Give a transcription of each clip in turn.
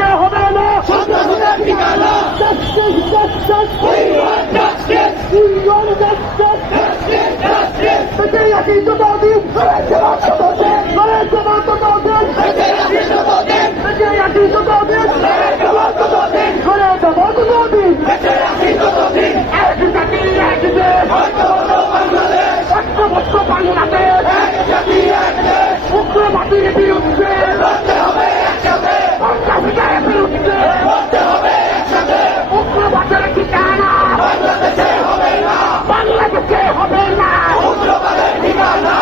বাংলাদেশে হবে না সন্ত্রাসীদের ঠিকানা justice justice We want justice union justice Justice Justice বেঁচে আছি যতদিন রয়েছে বাস্তবতার রয়েছে ততদিন বেঁচে আছি যতদিন বেঁচে আছি ততদিন রয়েছে বাস্তবতার করে দেবো ততদিন বেঁচে আছি যতদিন এক জাতি এক দেশ ঐক্যবদ্ধ বাংলাদেশ ঐক্যবদ্ধ বাংলাদেশ এক জাতি এক দেশ উগ্রবাদীর বিরুদ্ধে লড়তে হবে একসাথে সন্ত্রাসীদের বিরুদ্ধে লড়তে হবে একসাথে উগ্রবাদের ঠিকানা বাংলাদেশে হবে না বাংলাদেশে হবে না উগ্রবাদের ঠিকানা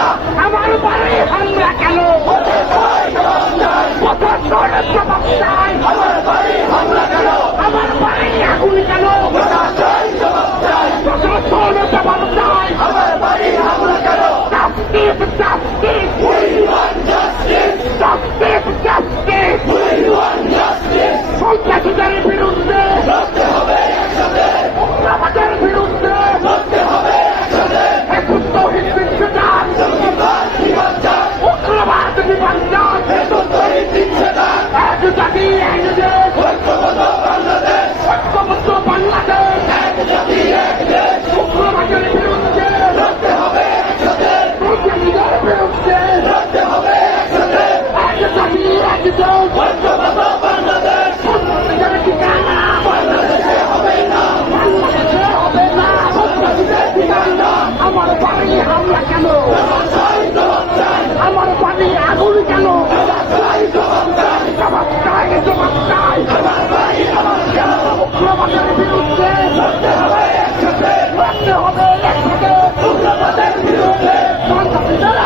আমার বাড়ি হামলা কেন ওদের ভয় জবাব চাই বছর ধরে জবাব চাই আমার বাড়ি হামলা কেন আমার বাড়ি আগুন কেন গোটা চাই জবাব চাই বছর ধরে জবাব চাই আমার বাড়ি হামলা কেন justice justice We want justice justice justice We want justice সন্ত্রাসীদের বিরুদ্ধে লড়তে হবে একসাথে উগ্রবাদের বিরুদ্ধে লড়তে হবে একসাথে হেতুত্ব হিন্দুত্ববাদ জঙ্গিবাদ বিভাজ্জাত উগ্রবাদ বিভাজন নেতৃত্বহীন দিচ্ছেদার এক জাতি এক দেশ ঐক্যবদ্ধ বাংলাদেশ ঐক্যবদ্ধ বাংলাদেশ এক জাতি এক দেশ উগ্রবাদের বিরুদ্ধে লড়তে হবে একসাথে সন্ত্রাসীদের বিরুদ্ধে লড়তে হবে একসাথে এক জাতি এক দেশ ঐক্যবদ্ধ বাংলাদেশ সন্ত্রাসীদের ঠিকানা বাংলাদেশে হবে না বাংলাদেশে হবে না সন্ত্রাসীদের ঠিকানা আমার বাড়ি হামলা কেন জবাব চাই জবাব চাই আমার বাড়ি আগুন কেন জবাব চাই জবাব চাই জবাব চাই জবাব চাই আমার বাড়ি হামলা কেন উগ্রবাদের বিরুদ্ধে লড়তে হবে একসাথে লড়তে হবে একসাথে উগ্রবাদের বিরুদ্ধে সন্ত্রাসীদের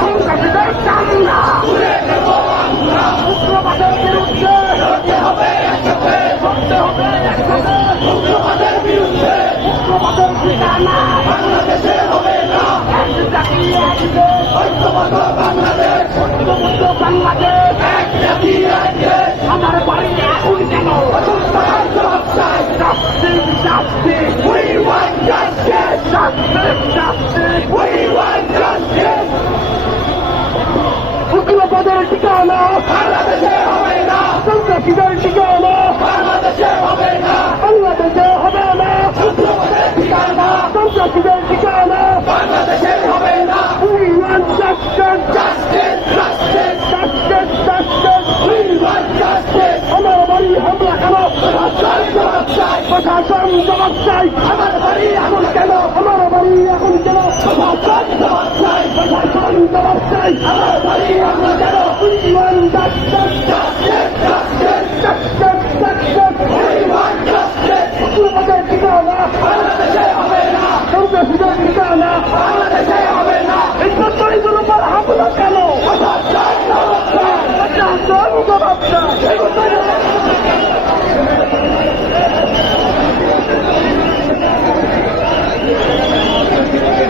সন্ত্রাসীদের চামড়া তুলে নেব আমরা উগ্রবাদের বিরুদ্ধে লড়তে হবে একসাথে লড়তে হবে একসাথে উগ্রবাদের বিরুদ্ধে উগ্রবাদের ঠিকানা বাংলাদেশে হবে না এক জাতি এক দেশ ঐক্যবদ্ধ বাংলাদেশ ঐক্যবদ্ধ বাংলাদেশ এক জাতি এক দেশ আমার বাড়ি আগুন কেন চাই জবাব চাই justice justice We want justice justice justice We want justice উগ্রবাদের ঠিকানা বাংলাদেশে হবে না সন্ত্রাসীদের ঠিকানা বাংলাদেশে হবে না বাংলাদেশে হবে না উগ্রবাদের ঠিকানা সন্ত্রাসীদের ঠিকানা বাংলাদেশে হবে না We want justice, Justice Justice justice, justice. We want justice আমার বাড়ি হামলা কেন জবাব চাই জবাব চাই প্রশাসন জবাব চাই আমার বাড়ি আগুন কেন আমার বাড়ি এখন কেন জবাব চাই জবাব চাই প্রশাসন জবাব চাই আমার বাড়ি আগুন কেন We want justice, Justice Justice justice, justice. We want justice উগ্রবাদের ঠিকানা বাংলাদেশে হবে না সন্ত্রাসীদের ঠিকানা বাংলাদেশে হবে না এই সরকারিগুলোর উপর হামলা কেন জবাব চাই জবাব চাই প্রশাসন জবাব চাই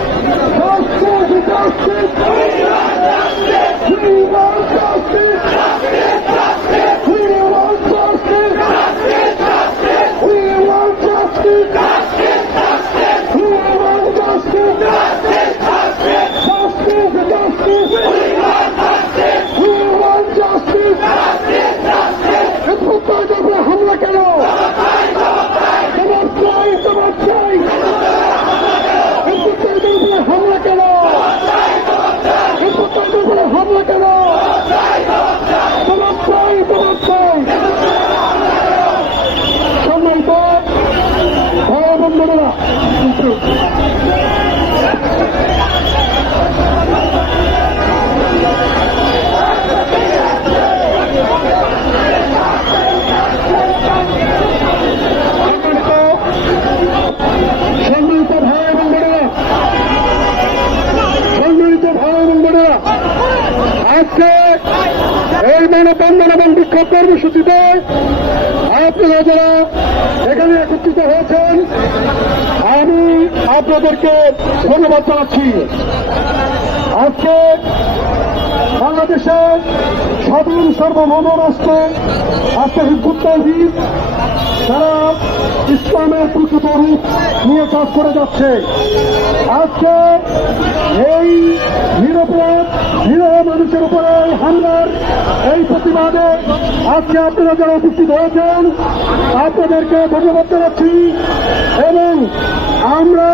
Justice, justice. We want justice. We want justice. We want justice. We want justice. Justice, justice. We want justice. এই সরকারের উপরে হামলা কেন জবাব চাই জবাব চাই এই সরকারের উপরে হামলা কেন এই সরকারের উপরে হামলা কেন জবাব চাই জবাব চাই সম্মানিত ভাই বন্ধুরা আজকে এই মানববন্ধন এবং বিক্ষোভ কর্মসূচিতে আপনারা যারা এখানে একত্রিত হয়েছেন আমি আপনাদেরকে ধন্যবাদ জানাচ্ছি। আজকে বাংলাদেশের স্বাধীন সার্বভৌম রাষ্ট্র আজকে হিজবুত তাওহীদ তারা ইসলামের প্রকৃত রূপ নিয়ে কাজ করে যাচ্ছে। আজকে এই নিরপরাধ নিরহ মানুষের উপরে হামলার এই প্রতিবাদে আজকে আপনারা যারা উপস্থিত হয়েছেন আপনাদেরকে ধন্যবাদ জানাচ্ছি এবং আমরা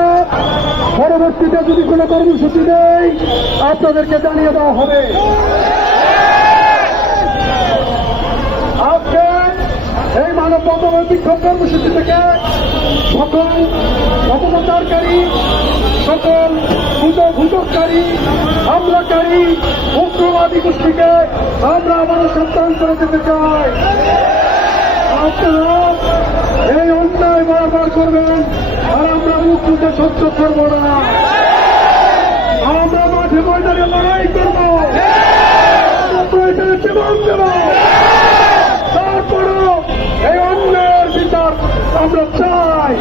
পরবর্তীতে যদি কোনো কর্মসূচি দেয় আপনাদেরকে জানিয়ে দেওয়া হবে। আজকে এই মানববন্ধন বিক্ষোভ কর্মসূচি থেকে সকল অপপ্রচারকারী, সকল গুজবকারী, হামলাকারী, উগ্রবাদী গোষ্ঠীকে আমরা আবারও সাবধান করে দিতে চাই। আপনারা এই অন্যায় বারবার করবেন আর আমরা মুখ বুঝে সহ্য করব না। আমরা মাঠে ময়দানে লড়াই করব, প্রয়োজনে জীবন দেব, তারপরও এই অন্যায়ের বিচার আমরা চাই।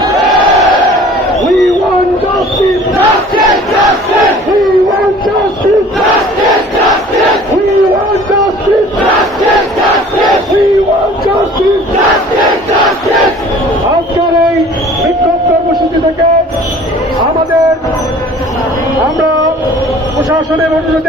We want justice. Justice, justice, We want justice. justice, justice, We want justice. justice, justice, We want justice. justice, justice. আজকের এই বিক্ষোভ কর্মসূচি থেকে আমরা প্রশাসনের অনুরোধে